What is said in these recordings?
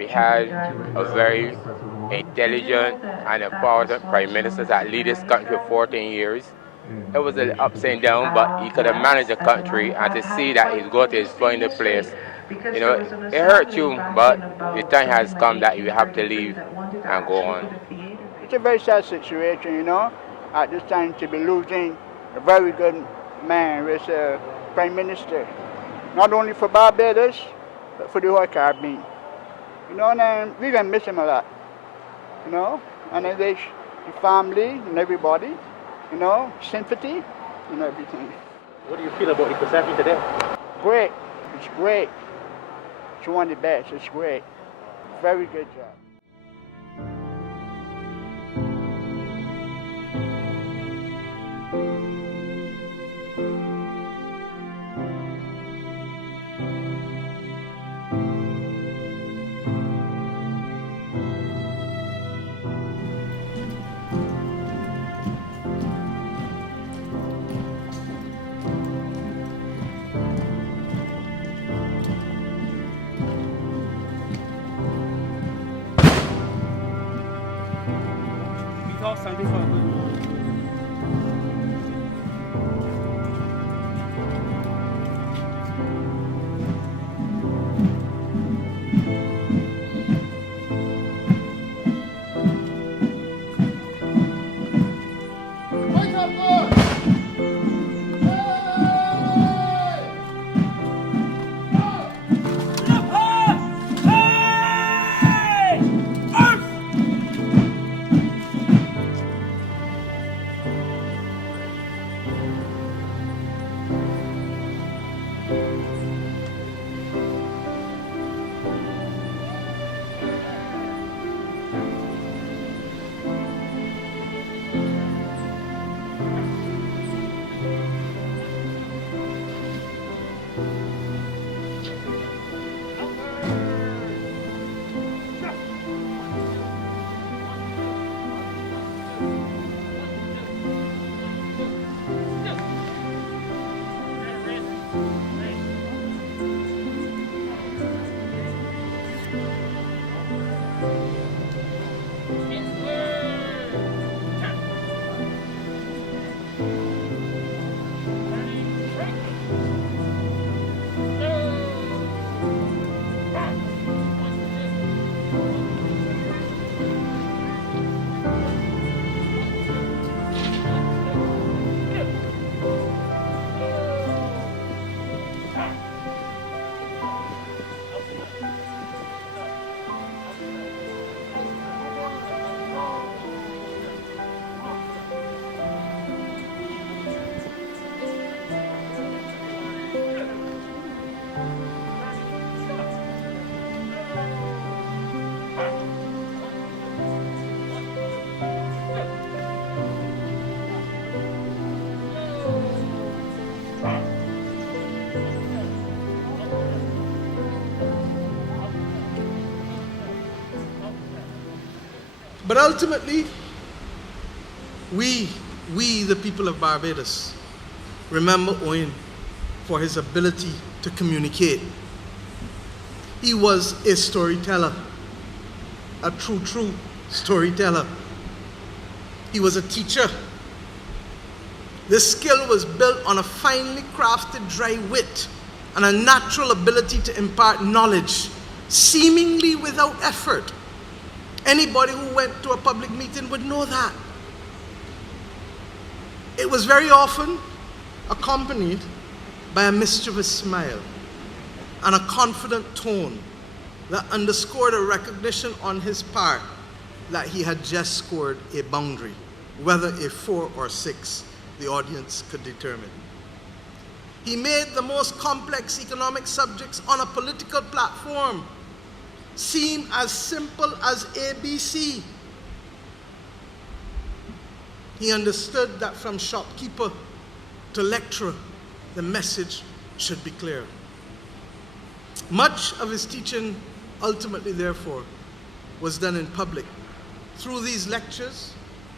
We had a very intelligent and important prime minister that lead this country for 14 years. It was an ups and downs, but he could have managed the country, and to see that he's got his final place, it hurts you, but the time has come that you have to leave and go on. It's a very sad situation, at this time to be losing a very good man as a prime minister, not only for Barbados, but for the whole Caribbean. And we're going to miss him a lot, and I wish the family and everybody, sympathy and everything. What do you feel about the procession today? Great. It's great. It's one of the best. It's great. Very good job. But ultimately, we, the people of Barbados, remember Owen for his ability to communicate. He was a storyteller, a true storyteller. He was a teacher. This skill was built on a finely crafted dry wit and a natural ability to impart knowledge, seemingly without effort. Anybody who went to a public meeting would know that. It was very often accompanied by a mischievous smile and a confident tone that underscored a recognition on his part that he had just scored a boundary, whether a 4 or 6, the audience could determine. He made the most complex economic subjects on a political platform seem as simple as ABC. He understood that from shopkeeper to lecturer, the message should be clear. Much of his teaching ultimately, therefore, was done in public through these lectures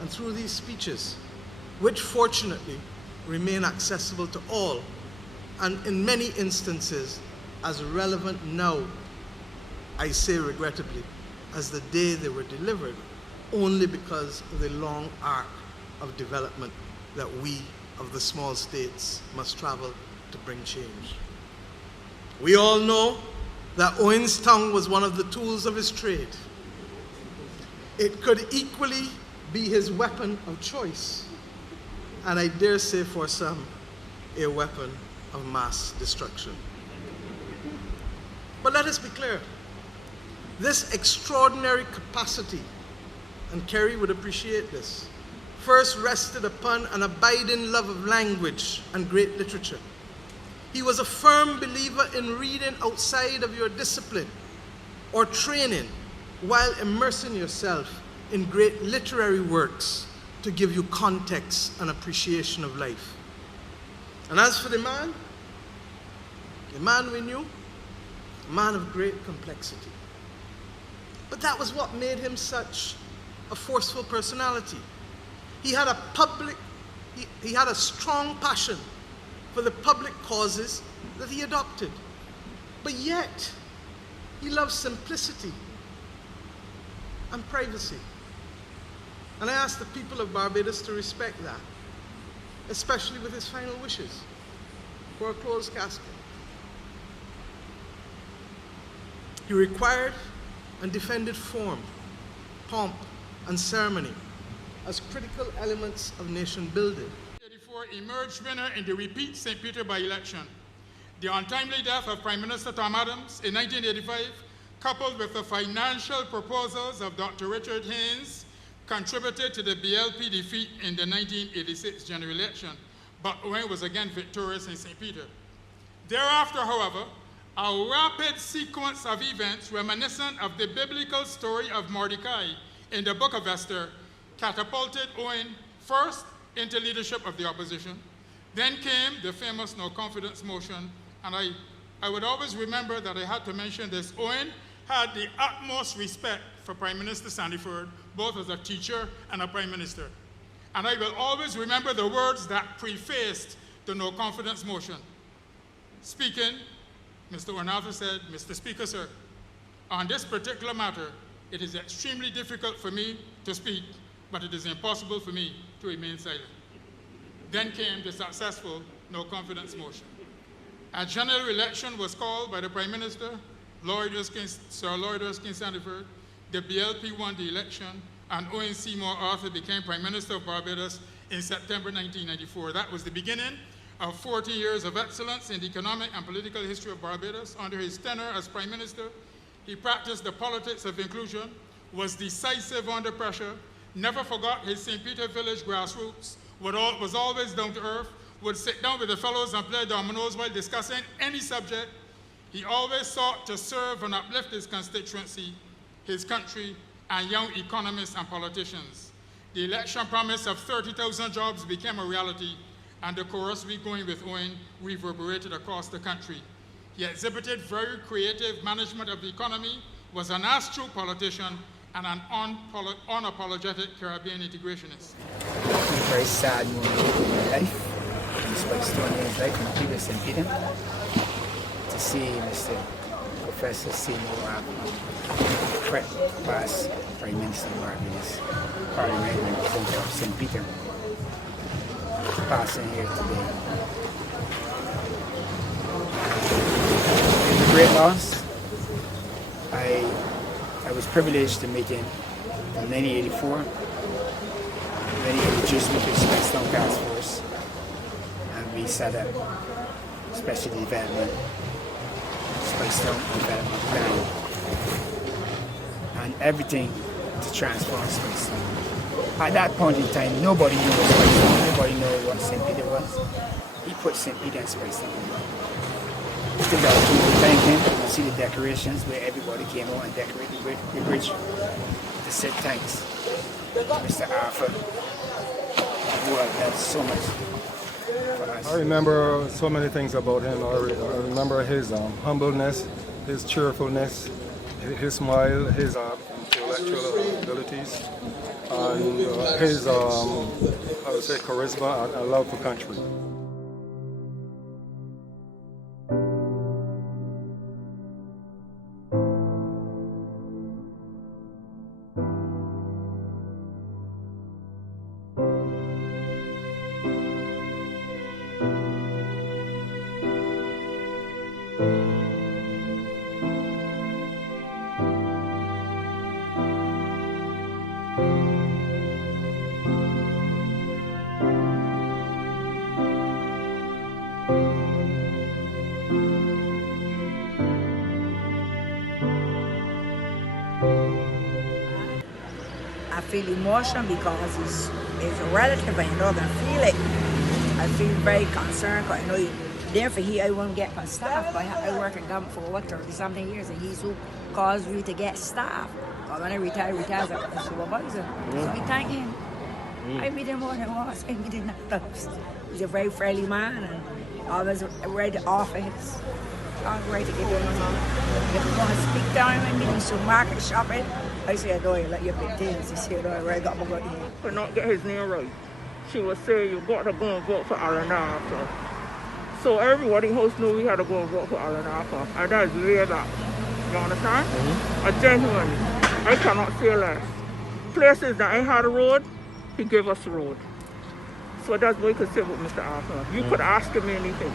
and through these speeches, which fortunately remain accessible to all, and in many instances as relevant now I say regrettably, as the day they were delivered, only because of the long arc of development that we of the small states must travel to bring change. We all know that Owen's tongue was one of the tools of his trade. It could equally be his weapon of choice, and I dare say for some, a weapon of mass destruction. But let us be clear, this extraordinary capacity, and Kerry would appreciate this, first rested upon an abiding love of language and great literature. He was a firm believer in reading outside of your discipline or training while immersing yourself in great literary works to give you context and appreciation of life. And as for the man we knew, a man of great complexity. But that was what made him such a forceful personality. He had he had a strong passion for the public causes that he adopted. But yet, he loved simplicity and privacy. And I ask the people of Barbados to respect that, especially with his final wishes for a closed casket. He required and defended form, pomp, and ceremony as critical elements of nation building. 1984 emerged winner in the repeat St. Peter by-election. The untimely death of Prime Minister Tom Adams in 1985, coupled with the financial proposals of Dr. Richard Haynes, contributed to the BLP defeat in the 1986 general election, but Owen was again victorious in St. Peter. Thereafter, however, a rapid sequence of events reminiscent of the biblical story of Mordecai in the book of Esther catapulted Owen first into leadership of the opposition. Then came the famous no confidence motion, and I would always remember that I had to mention this. Owen had the utmost respect for Prime Minister Sandiford, both as a teacher and a Prime Minister. And I will always remember the words that prefaced the no confidence motion. Speaking, Mr. Owen said, "Mr. Speaker, sir, on this particular matter, it is extremely difficult for me to speak, but it is impossible for me to remain silent." Then came the successful no confidence motion. A general election was called by the Prime Minister, Sir Lloyd Erskine Sandiford. The BLP won the election, and Owen Seymour Arthur became Prime Minister of Barbados in September 1994. That was the beginning of 40 years of excellence in the economic and political history of Barbados. Under his tenure as Prime Minister, he practiced the politics of inclusion, was decisive under pressure, never forgot his St. Peter village grassroots, was always down to earth, would sit down with the fellows and play dominoes while discussing any subject. He always sought to serve and uplift his constituency, his country, and young economists and politicians. The election promise of 30,000 jobs became a reality, and the chorus "We Going with Owen" reverberated across the country. He exhibited very creative management of the economy, was an astute politician, and an unapologetic Caribbean integrationist. A very sad moment in my life, in Speightstown in his life, in previous St. Peter, to see Mr. Professor Seymour, past Prime Minister of Barbados, Parliament Representative of St. Peter, passing here today. It's a great loss. I was privileged to meet him in 1984 when he introduced me to the Speightstown Task Force, and we set up special development, Speightstown development plan, and everything to transform Speightstown. At that point in time, nobody knew what Speightstown, nobody knew what St. Peter was. He put St. Peter and Speightstown on. Took the opportunity to thank him and see the decorations where everybody came out and decorated the bridge to say thanks to Mr. Arthur, who has done so much for us. I remember so many things about him. I remember his humbleness, his cheerfulness, his smile, his intellectual abilities, and his, I would say, charisma and love for country. I feel emotion because it's a relative and you know I feel it. I feel very concerned because I know therefore I won't get my staff. But I work in government for over 30-something years and he's who caused me to get staff. But when I retire as a supervisor. So I thank him. I meet him more than once. I meet him not close. He's a very friendly man and always ready to offer his. I'm ready to get doing something. If you want to speak to him and meet him some market shopping, I say, no, you let your big things. He said, no, I got my good here. Could not get his name right. She would say, you got to go and vote for Alan Arthur. So everybody in house knew we had to go and vote for Alan Arthur. And that's way back. You understand? A gentleman. I cannot say less. Places that ain't had a road, he gave us a road. So that's what you could say about Mr. Arthur. You could ask him anything.